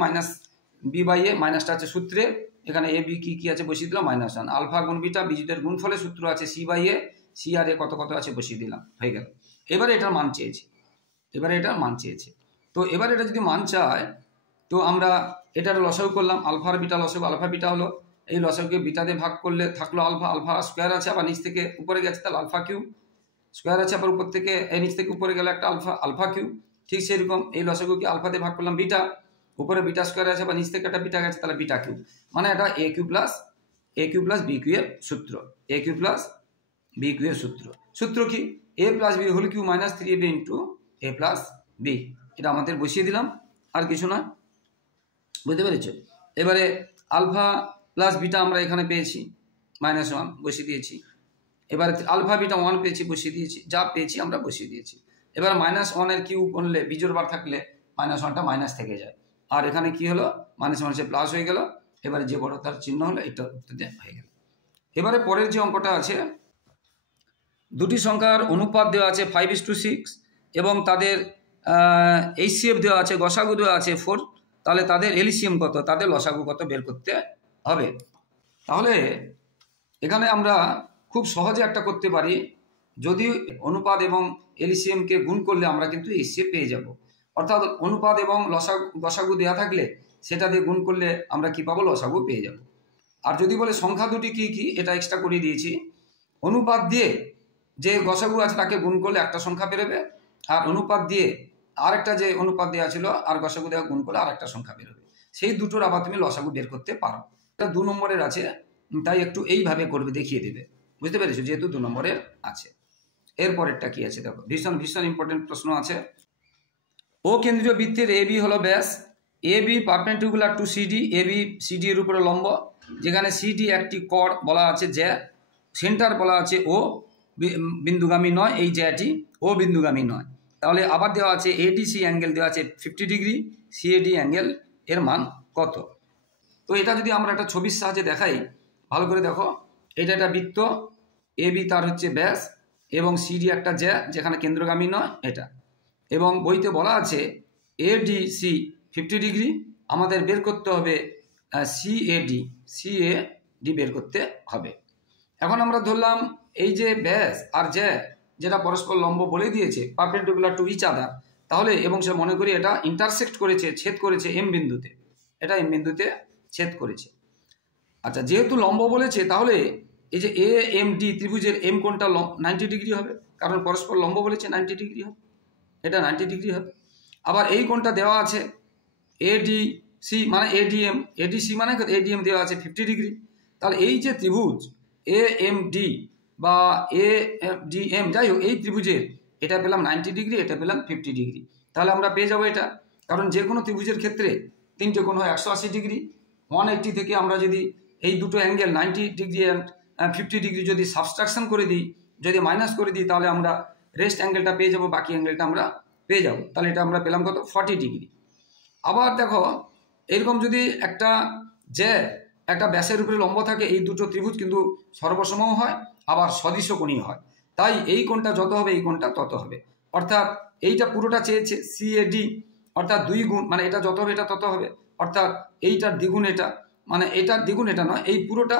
-b/a, মাইনাসটা আছে সূত্রে, এখানে এ বি কি আছে বসিয়ে দিলাম -1। আলফা গুণ বিটা বীজদ্বয়ের গুণফলের সূত্র আছে c/a, সি আর এ কত কত আছে বসিয়ে দিলাম, হয়ে গেল। এবারে এটার মান চেয়েছে, তো এবারে এটা যদি মান চায় তো আমরা এটার লসাগু করলাম, আলফা আর বিটা লসাগু, আলফা বিটা হলো, এই লসাগুকে বিটা দিয়ে ভাগ করলে থাকলো আলফা, আলফা স্কোয়ার আছে, আবার নিচ থেকে উপরে গেছে তাহলে আলফা কিউব, স্কোয়ার আছে আবার উপর থেকে নিচ থেকে উপরে গেলে একটা আলফা, আলফা কিউব। ঠিক সেরকম এই লসাগুকে আলফা দিয়ে ভাগ করলাম বিটা, উপরে বিটা স্কোয়ার আছে আবার নিচ থেকে একটা বিটা গেছে তাহলে বিটা কিউব, মানে এটা a cube plus b cube এর সূত্র, a cube plus b cube এর সূত্র কি? A plus b whole cube minus 3ab into a plus b. এটা আমাদের বসিয়ে দিলাম, আর কিছু না, বুঝতে পেরেছ? এবারে আলফা প্লাস বিটা আমরা এখানে পেয়েছি -1, বসিয়ে দিয়েছি। এবারে আলফা বিটা 1 পেয়েছি, বসিয়ে দিয়েছি, যা পেয়েছি আমরা বসিয়ে দিয়েছি। এবার -1 এর কিউব করলে বিজোড় বার থাকলে -1টা মাইনাস থেকে যায়, আর এখানে কি হলো মাইনাসে প্লাস হয়ে গেল। এবারে যে বড় তার চিহ্ন হলো এটা উত্তর দিয়ে হয়ে গেল। এবারে পরের যে অঙ্কটা আছে, দুটি সংখ্যার অনুপাত দেওয়া আছে 5:6 এবং তাদের HCF দেওয়া আছে, গসাগু দেওয়া আছে 4, তাহলে তাদের এলসিএম কত, তাদের লসাগু কত বের করতে হবে। তাহলে এখানে আমরা খুব সহজে একটা করতে পারি, যদি অনুপাত এবং এলসিএমকে গুণ করলে আমরা কিন্তু HCF পেয়ে যাব। অর্থাৎ অনুপাত এবং লসাগু দেওয়া থাকলে সেটা দিয়ে গুণ করলে আমরা কি পাবো, লসাগু পেয়ে যাব। আর যদি বলে সংখ্যা দুটি কি কি, এটা এক্সট্রা করে দিয়েছি। অনুপাত দিয়ে যে গসাগু আছে তাকে গুণ করলে একটা সংখ্যা বেরোবে, আর অনুপাত দিয়ে আরেকটা যে অনুপাত দেওয়া ছিল আর গসাগু দেওয়া গুণ করলে আরেকটা সংখ্যা বেরোবে। সেই দুটোর আবার তুমি লসাগু বের করতে পারো। এটা 2 নম্বরের আছে, তাই একটু এইভাবে করবে, দেখিয়ে দেবে, বুঝতে পেরেছো, যেহেতু 2 নম্বরের আছে। এরপরেরটা কি আছে দেখো, ভীষণ ভীষণ ইম্পর্টেন্ট প্রশ্ন আছে। ও কেন্দ্রীয় বৃত্তের এ বি হলো ব্যাস, A B perpendicular to CD, A B CD এর উপরে লম্ব, যেখানে সিডি একটি কর বলা আছে জ্যা, সেন্টার বলা আছে ও, বিন্দুগামী নয়, এই জ্যাটি ও বিন্দুগামী নয়। তাহলে আবার দেওয়া আছে এডিসি অ্যাঙ্গেল দেওয়া আছে 50 ডিগ্রি, সিএডি অ্যাঙ্গেল এর মান কত। তো এটা যদি আমরা একটা ছবির সাহায্যে দেখাই, ভালো করে দেখো, এটা একটা বৃত্ত, এ বি তার হচ্ছে ব্যাস, এবং সিডি একটা জ্যা যেখানে কেন্দ্রগামী নয় এটা, এবং বইতে বলা আছে এডিসি 50 ডিগ্রি, আমাদের বের করতে হবে সিএডি বের করতে হবে। এখন আমরা ধরলাম এই যে ব্যাস আর জ্যা যেটা পরস্পর লম্ব বলে দিয়েছে, পারপেন্ডিকুলার টু ইচ আদার, তাহলে এবং সে মনে করি এটা ইন্টারসেক্ট করেছে, ছেদ করেছে এম বিন্দুতে, এটা এম বিন্দুতে ছেদ করেছে। আচ্ছা, যেহেতু লম্ব বলেছে তাহলে এই যে এ এম ডি ত্রিভুজের এম কোণটা 90 ডিগ্রি হবে, কারণ পরস্পর লম্ব বলেছে 90 ডিগ্রি হবে, এটা 90 ডিগ্রি হবে। আবার এই কোণটা দেওয়া আছে এডিসি মানে এডিএম, এডিসি মানে এডিএম দেওয়া আছে 50 ডিগ্রি। তাহলে এই যে ত্রিভুজ এ এম ডি বা এ ডি এম, যাই হোক, এই ত্রিভুজের এটা পেলাম 90 ডিগ্রি, এটা পেলাম 50 ডিগ্রি। তাহলে আমরা পেয়ে যাবো এটা, কারণ যে কোনো ত্রিভুজের ক্ষেত্রে তিনটে কোণ হয় 180 ডিগ্রি। 180 থেকে আমরা যদি এই দুটো অ্যাঙ্গেল 90 ডিগ্রি অ্যান্ড 50 ডিগ্রি যদি সাবস্ট্রাকশন করে দিই, যদি মাইনাস করে দিই, তাহলে আমরা রেস্ট অ্যাঙ্গেলটা পেয়ে যাবো, বাকি অ্যাঙ্গেলটা আমরা পেয়ে যাবো। তাহলে এটা আমরা পেলাম কত, 40 ডিগ্রি। আবার দেখো, এরকম যদি একটা একটা ব্যাসের উপরে লম্ব থাকে, এই দুটো ত্রিভুজ কিন্তু সর্বসম হয়, আবার সদৃশ কোণীয় হয়, তাই এই কোণটা যত হবে এই কোণটা তত হবে। অর্থাৎ এইটা পুরোটা চেয়েছে সিএডি, অর্থাৎ 2 গুণ, মানে এটা যত হবে এটা তত হবে, অর্থাৎ এইটার দ্বিগুণ এটা, মানে এটার দ্বিগুণ এটা নয়, এই পুরোটা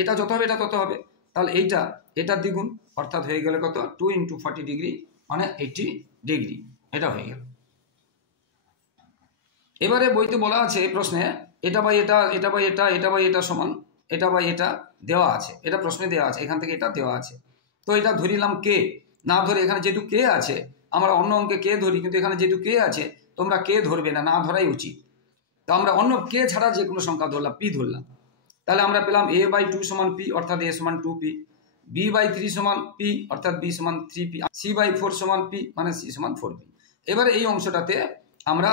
এটা যত হবে এটা তত হবে, তাহলে এটার দ্বিগুণ, অর্থাৎ হয়ে গেলে কত, 2 × 40 ডিগ্রি মানে 80 ডিগ্রি, এটা হয়ে গেল। এবারে বইতে বলা আছে প্রশ্নে এটা বাই এটা, এটা বাই এটা, এটা বাই এটা সমান এটা বাই এটা দেওয়া আছে, এটা প্রশ্নে দেওয়া আছে, এখান থেকে এটা দেওয়া আছে। তো এটা ধরিলাম কে, না ধরে এখানে যেহেতু কে আছে, আমরা অন্য অঙ্কে কে ধরি, কিন্তু এখানে যেহেতু কে আছে তো তোমরা কে ধরবে না, না ধরাই উচিত। তো আমরা অন্য কে ছাড়া যে কোনো সংখ্যা ধরলাম, পি ধরলাম, তাহলে আমরা পেলাম a/2 সমান পি অর্থাৎ a সমান 2p, b/3 সমান পি অর্থাৎ b সমান 3p, c/4 সমান পি মানে c সমান 4p। এবারে এই অংশটাতে আমরা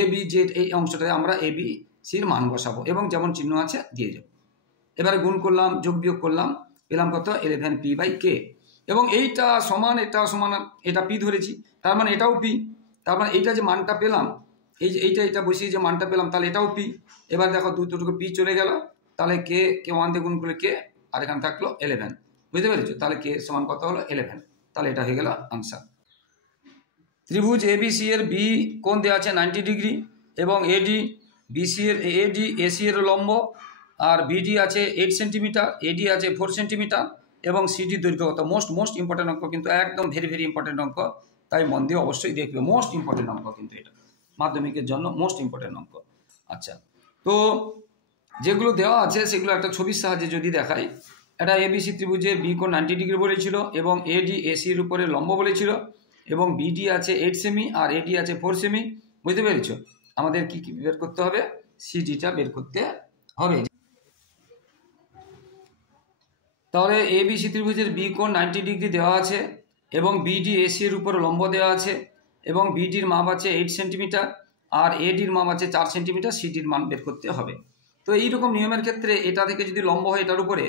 এ বি জেড, এই অংশটাতে আমরা এ বি সির মান বসাবো এবং যেমন চিহ্ন আছে দিয়ে যাবো। এবারে গুণ করলাম, যোগ বিয়োগ করলাম, পেলাম কত 11p/k, এবং এইটা সমান এটা পি ধরেছি, তার মানে এটাও পি, তার মানে এইটা যে মানটা পেলাম, এই যে এইটা বসিয়ে যে মানটা পেলাম, তাহলে এটাও পি। এবার দেখো দুটোকে পি চলে গেল, তাহলে কে 1 দিয়ে গুণ করলে কে, আর এখানে থাকলো 11, বুঝতে পেরেছো? তাহলে কে সমান কত হলো 11, তাহলে এটা হয়ে গেল আনসার। ত্রিভুজ এবিসি এর বি কোণ দেওয়া আছে 90 ডিগ্রি এবং এডি এসি এর লম্ব, আর বিডি আছে 8 সেন্টিমিটার, এডি আছে 4 সেন্টিমিটার এবং সিডি দৈর্ঘ্য কত। মোস্ট ইম্পর্টেন্ট অঙ্ক, কিন্তু একদম ভেরি ইম্পর্টেন্ট অঙ্ক, তাই মন দিয়ে অবশ্যই দেখবে। মোস্ট ইম্পর্টেন্ট অঙ্ক কিন্তু এটা মাধ্যমিকের জন্য মোস্ট ইম্পর্টেন্ট অঙ্ক। আচ্ছা, তো যেগুলো দেওয়া আছে সেগুলো একটা ছবির সাহায্যে যদি দেখাই, এটা এবিসি ত্রিভুজের বি কোণ 90 ডিগ্রি বলেছিল এবং এডি এসির উপরে লম্ব বলেছিল এবং বিডি আছে 8 সেমি আর এডি আছে 4 সেমি, বুঝতে পেরেছো? আমাদের কি কি বের করতে হবে, সিডিটা বের করতে হবে। তাহলে এবিসি ত্রিভুজের বি কোণ 90 ডিগ্রি দেওয়া আছে এবং বিডি এসি এর উপর লম্ব দেওয়া আছে এবং বিডির মাপ আছে 8 সেন্টিমিটার আর এডির মাপ আছে 4 সেন্টিমিটার, সিডির মান বের করতে হবে। তো এইরকম নিয়মের ক্ষেত্রে এটা থেকে যদি লম্ব হয় এটার উপরে,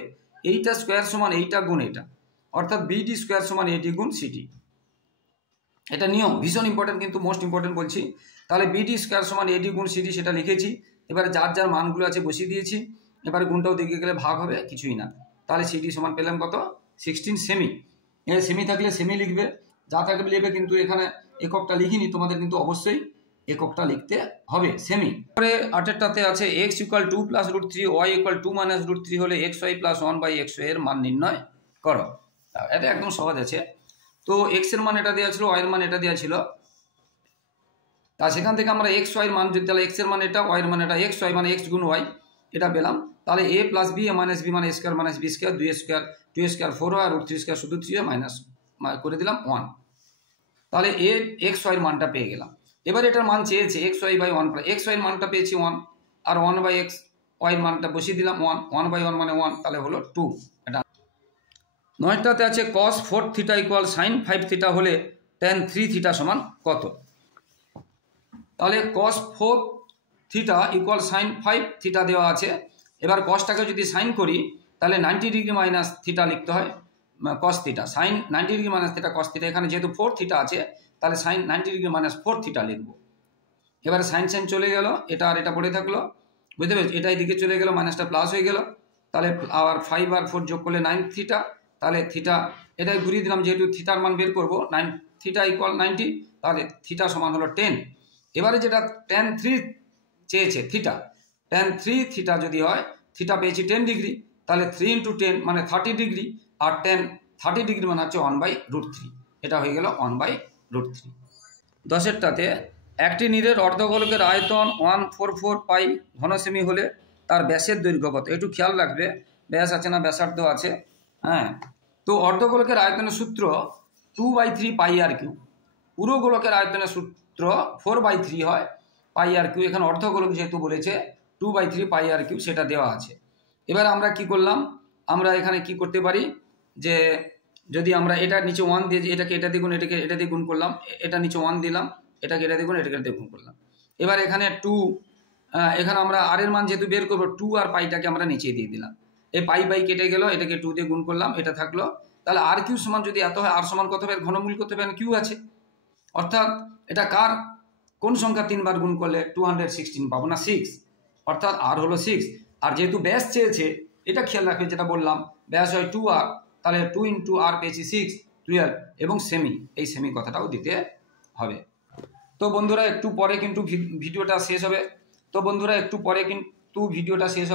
এইটা স্কোয়ার সমান এইটা গুণ এটা, অর্থাৎ বিডি স্কোয়ার সমান এডি গুণ সিডি, এটা নিয়ম ভীষণ ইম্পর্টেন্ট, কিন্তু মোস্ট ইম্পর্টেন্ট বলছি। তাহলে বিডি স্কোয়ার সমান এডি গুণ সিডি সেটা লিখেছি, এবারে যার মানগুলো আছে বসিয়ে দিয়েছি, এবারে গুণটাও দিকে গেলে ভাগ হবে, কিছুই না। তাহলে সিডি সমান পেলাম কত 16 সেমি। সেমি থাকলে সেমি লিখবে, যা থাকবে লিখবে, কিন্তু এখানে এককটা লিখিনি, তোমাদের কিন্তু অবশ্যই এককটা লিখতে হবে সেমি। পরে 8টাতে আছে x = 2 + √3, y = 2 - √3 হলে xy + 1/xy এর মান নির্ণয় করো। এটা একদম সহজ আছে। তো x এর মান এটা দেওয়া ছিল, y এর মান এটা দেওয়া ছিল, তা সেখান থেকে আমরা xy এর মান যদি, তাহলে x এর মান এটা, y এর মান এটা, xy মানে x গুণ y এটা পেলাম। তাহলে a + b a - b মানে a² - b² 2² 2² 4 হয় আর √3² শুধু 3 হয়, মাইনাস করে দিলাম 1। তাহলে a xy এর মানটা পেয়ে গেলাম। এবার এটার মান চেয়েছে xy/1, xy এর মানটা পেয়েছি 1 আর 1/x, y এর মানটা বসিয়ে দিলাম 1, 1/1 মানে 1, তাহলে হলো 2। এটা 9টাতে আছে cos 4θ = sin 5θ হলে tan 3θ সমান কত। তাহলে cos 4θ = sin 5θ দেওয়া আছে। এবার cosটাকে যদি সাইন করি তাহলে 90 ডিগ্রি মাইনাস থিটা লিখতে হয়, cos θ, sine 90 degree minus theta cos θ, এখানে যেহেতু 4θ আছে তাহলে সাইন 90 ডিগ্রি মাইনাস 4θ লিখবো। এবারে সাইন চলে গেল, এটা আর এটা পড়ে থাকলো, বুঝতে পেরেছি? এটা এদিকে চলে গেল, মাইনাসটা প্লাস হয়ে গেল, তাহলে আবার 5 আর 4 যোগ করলে 9θ, তাহলে থিটা এটাই ঘুরিয়ে দিলাম, যেহেতু থিটার মান বের করবো, θ = 90, তাহলে থিটা সমান হলো 10। এবারে যেটা tan 3 চেয়েছে থিটা, tan 3θ যদি হয়, থিটা পেয়েছি 10 ডিগ্রি, তাহলে 3 × 10 মানে 30 ডিগ্রি, আর tan 30 ডিগ্রি মানে হচ্ছে 1/√3, এটা হয়ে গেল 1/√3। 10টাতে একটি নীরের অর্ধগোলকের আয়তন 144 পাই ঘন সেমি হলে তার ব্যাসের দৈর্ঘ্য কত। একটু খেয়াল রাখবে, ব্যাস আছে না ব্যাসার্ধ আছে, হ্যাঁ। তো অর্ধগোলকের আয়তনের সূত্র 2/3 πr3, পুরো গোলকের আয়তনের সূত্র 4/3 হয় πr3, এখানে অর্ধগোলক যেহেতু বলেছে 2/3 πr3 সেটা দেওয়া আছে। এবার আমরা কি করলাম, আমরা এখানে কি করতে পারি, যে যদি আমরা এটা নিচে 1 দিয়ে, এটাকে এটা দিয়ে গুণ, এটাকে এটা দিয়ে গুণ করলাম, এটা নিচে 1 দিলাম, এটাকে এটা দিয়ে গুণ, এটাকে এটা দিয়ে গুণ করলাম। এবার এখানে 2, এখানে আমরা আর এর মান যেহেতু বের করবো, 2 আর পাইটাকে আমরা নিচে দিয়ে দিলাম, এই পাই কেটে গেল, এটাকে 2 দিয়ে গুণ করলাম, এটা থাকলো। তাহলে আর কিউ সমান যদি এত হয়, আর সমান কত হবে, ঘনমূল কত হবে, কিউ আছে, অর্থাৎ এটা কার কোন সংখ্যা 3 বার গুণ করলে 216 পাবো না, 6, অর্থাৎ আর হলো 6। আর যেহেতু ব্যাস চেয়েছে, এটা খেয়াল রাখবে, যেটা বললাম ব্যাস হয় 2r, তাহলে 2 × r পেয়েছি 6, 12 এবং সেমি, এই সেমি কথাটাও দিতে হবে। তো বন্ধুরা একটু পরে কিন্তু ভিডিওটা শেষ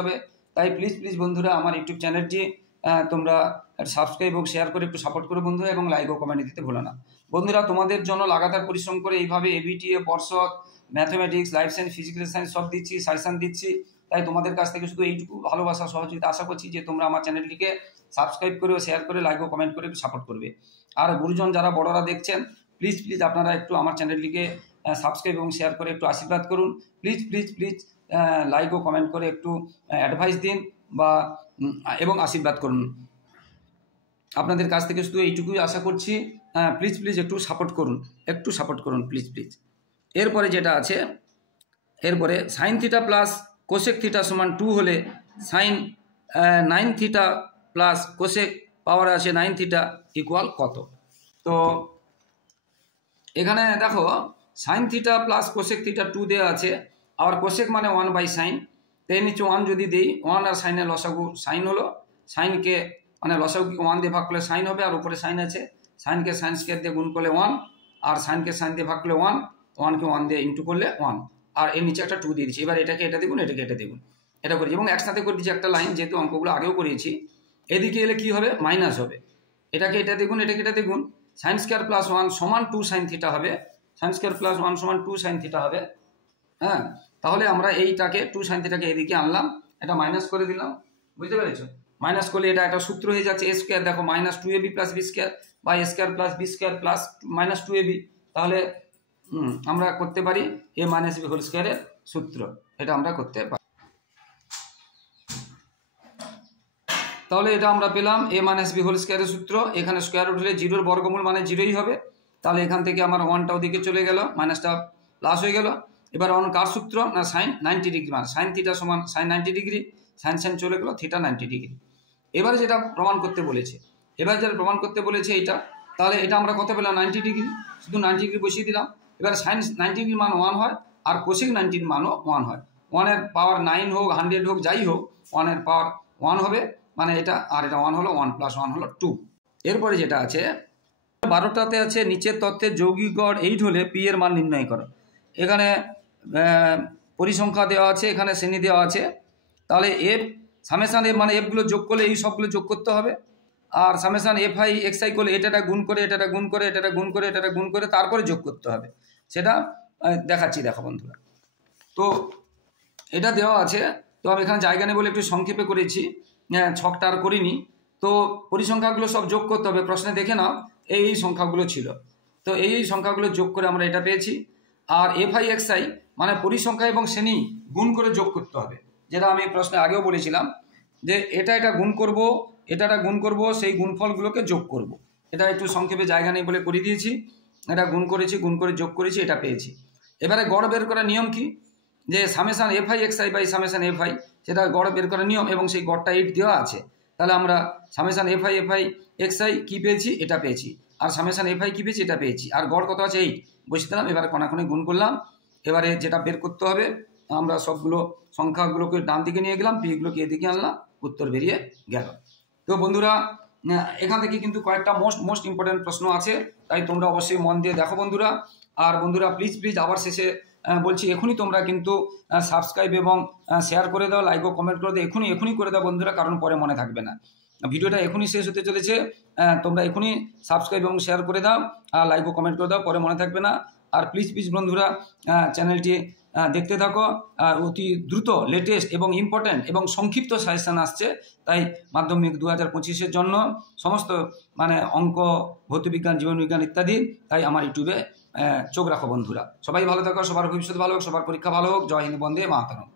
হবে, তাই প্লিজ বন্ধুরা আমার ইউটিউব চ্যানেলটি তোমরা সাবস্ক্রাইব এবং শেয়ার করে একটু সাপোর্ট করো বন্ধুরা, এবং লাইক ও কমেন্ট দিতে ভুলো না বন্ধুরা। তোমাদের জন্য লাগাতার পরিশ্রম করে এইভাবে এবিটিএ, পর্ষদ, mathematics, life science, physical science সব দিচ্ছি, সাজেশন দিচ্ছি, তাই তোমাদের কাছ থেকে শুধু এইটুকু ভালোবাসা সহযোগিতা আশা করছি যে তোমরা আমার চ্যানেলটিকে সাবস্ক্রাইব করে, শেয়ার করে, লাইক ও কমেন্ট করে একটু সাপোর্ট করবে। আর গুরুজন যারা বড়রা দেখছেন, প্লিজ আপনারা একটু আমার চ্যানেলটিকে সাবস্ক্রাইব এবং শেয়ার করে একটু আশীর্বাদ করুন। প্লিজ প্লিজ প্লিজ লাইক ও কমেন্ট করে একটু অ্যাডভাইস দিন বা এবং আশীর্বাদ করুন। আপনাদের কাছ থেকে শুধু এইটুকুই আশা করছি, প্লিজ প্লিজ একটু সাপোর্ট করুন প্লিজ প্লিজ। এরপরে যেটা আছে, এরপরে sine theta plus cosec theta সমান 2 হলে সাইন 9 থিটা প্লাস কোসেক পাওয়ার আছে 9 থিটা ইকুয়াল কত? তো এখানে দেখো sine theta plus cosec theta 2 দেওয়া আছে, আবার কোসেক মানে 1/sin, তাই নিচে 1 যদি দিই, 1 আর সাইনের লসাগু সাইন হলো, সাইনকে মানে লসাগুকে 1 দিয়ে ভাগ করলে সাইন হবে, আর উপরে সাইন আছে, সাইনকে সাইন স্কোয়ার দিয়ে গুণ করলে 1, আর সাইনকে সাইন দিয়ে ভাগ করলে 1, 1কে 1 দিয়ে ইন্টু করলে 1, আর এর নিচে একটা 2 দিয়ে দিচ্ছি। এবার এটাকে এটা দেখুন, এটাকে এটা দেখুন, এটা করেছি এবং একসাথে করে দিচ্ছি একটা লাইন, যেহেতু অঙ্কগুলো আগেও করিয়েছি। এদিকে এলে কি হবে? মাইনাস হবে। এটাকে এটা দেখুন, এটাকে এটা দেখুন, সাইন স্কোয়ার প্লাস 1 সমান 2 সাইন থিটা হবে, সাইন স্কোয়ার প্লাস 1 সমান 2 সাইন থিটা হবে। হ্যাঁ, তাহলে আমরা এইটাকে 2 সাইন থিটাকে এদিকে আনলাম, এটা মাইনাস করে দিলাম, বুঝতে পেরেছো? মাইনাস করলে এটা একটা সূত্র হয়ে যাচ্ছে, এ স্কোয়ার দেখো minus 2ab plus B square বা A square plus B square plus minus 2ab। তাহলে আমরা করতে পারি এ মাইনাস বি হোল স্কোয়ারের সূত্র, এটা আমরা করতে পারি। তাহলে এটা আমরা পেলাম এ মাইনাস বি হোল স্কোয়ারের সূত্র। এখানে স্কোয়ার রুট হলে 0-র বর্গমূল মানে 0ই হবে, তাহলে এখান থেকে আমার 1টা ওদিকে চলে গেল, মাইনাসটা প্লাস হয়ে গেল। এবার অন কার সূত্র না সাইন 90 ডিগ্রি, মানে সাইন থিটা সমান সাইন 90 ডিগ্রি, সাইন সাইন চলে গেল, থিটা 90 ডিগ্রি। এবারে যেটা প্রমাণ করতে বলেছে, এইটা, তাহলে এটা আমরা কত পেলাম? 90 ডিগ্রি, শুধু 90 ডিগ্রি বসিয়ে দিলাম। এবার সাইন 90 ডিগ্রির মান 1 হয়, আর কোসেক 90 মানও 1 হয়। 1-এর পাওয়ার 9 হোক 100 হোক যাই হোক, 1-এর পাওয়ার 1 হবে, মানে এটা, আর এটা 1 হলো 1 + 1 হলো 2। এরপরে যেটা আছে 12টাতে আছে নিচের তত্ত্বের যৌগিক গড় 8 হলে পি এর মান নির্ণয় করো। এখানে পরিসংখ্যা দেওয়া আছে, এখানে শ্রেণী দেওয়া আছে। তাহলে এফ সামেশান এফ মানে এফগুলো যোগ করলে এই সবগুলো যোগ করতে হবে, আর summation f i x i করলে এটা গুণ করে এটা গুণ করে এটা গুণ করে এটা গুণ করে তারপরে যোগ করতে হবে। সেটা দেখাচ্ছি, দেখো বন্ধুরা। তো এটা দেওয়া আছে, তো আমি এখানে জায়গা নেই বলে একটু সংক্ষেপে করেছি, ছকটা আর করিনি। তো পরিসংখ্যাগুলো সব যোগ করতে হবে, প্রশ্নে দেখে নাও এই সংখ্যাগুলো ছিল, তো এই সংখ্যাগুলো যোগ করে আমরা এটা পেয়েছি। আর এফ আই এক্স আই মানে পরিসংখ্যা এবং শ্রেণী গুণ করে যোগ করতে হবে, যেটা আমি প্রশ্নে আগেও বলেছিলাম যে এটা গুণ করব, এটা গুণ করব, সেই গুণফলগুলোকে যোগ করব। এটা একটু সংক্ষেপে জায়গা নেই বলে করে দিয়েছি। এটা গুণ করেছি, গুণ করে যোগ করেছি, এটা পেয়েছি। এবারে গড় বের করার নিয়ম কি? যে summation f i x i by summation f i, সেটা গড় বের করার নিয়ম, এবং সেই গড়টা 8 দেওয়া আছে। তাহলে আমরা summation f i x i কী পেয়েছি? এটা পেয়েছি। আর সামেশান এফ আই কী পেয়েছি? এটা পেয়েছি। আর গড় কত আছে? 8 বসিয়ে দিলাম। এবারে কোনাকুনি গুণ করলাম। এবারে যেটা বের করতে হবে, আমরা সবগুলো সংখ্যাগুলোকে ডান দিকে নিয়ে গেলাম, পিগুলোকে এদিকে আনলাম, উত্তর বেরিয়ে গেল। তো বন্ধুরা, এখান থেকে কিন্তু কয়েকটা মোস্ট ইম্পর্টেন্ট প্রশ্ন আছে, তাই তোমরা অবশ্যই মন দিয়ে দেখো বন্ধুরা। আর বন্ধুরা প্লিজ আবার শেষে বলছি, এখনই তোমরা কিন্তু সাবস্ক্রাইব এবং শেয়ার করে দাও, লাইক ও কমেন্ট করে দাও, এখনই করে দাও বন্ধুরা, কারণ পরে মনে থাকবে না। ভিডিওটা এখনই শেষ হতে চলেছে, তোমরা এখনই সাবস্ক্রাইব এবং শেয়ার করে দাও, আর লাইক ও কমেন্ট করে দাও, পরে মনে থাকবে না। আর প্লিজ বন্ধুরা চ্যানেলটি দেখতে থাকো, আর অতি দ্রুত লেটেস্ট এবং ইম্পর্ট্যান্ট এবং সংক্ষিপ্ত সাজেশান আসছে, তাই মাধ্যমিক 2025-এর জন্য সমস্ত মানে অঙ্ক, ভৌতবিজ্ঞান, জীবনবিজ্ঞান ইত্যাদি, তাই আমার ইউটিউবে চোখ রাখো বন্ধুরা। সবাই ভালো থাকো, সবার ভবিষ্যৎ ভালো হোক, সবার পরীক্ষা ভালো হোক। জয় হিন্দ, বন্দে মাতরম।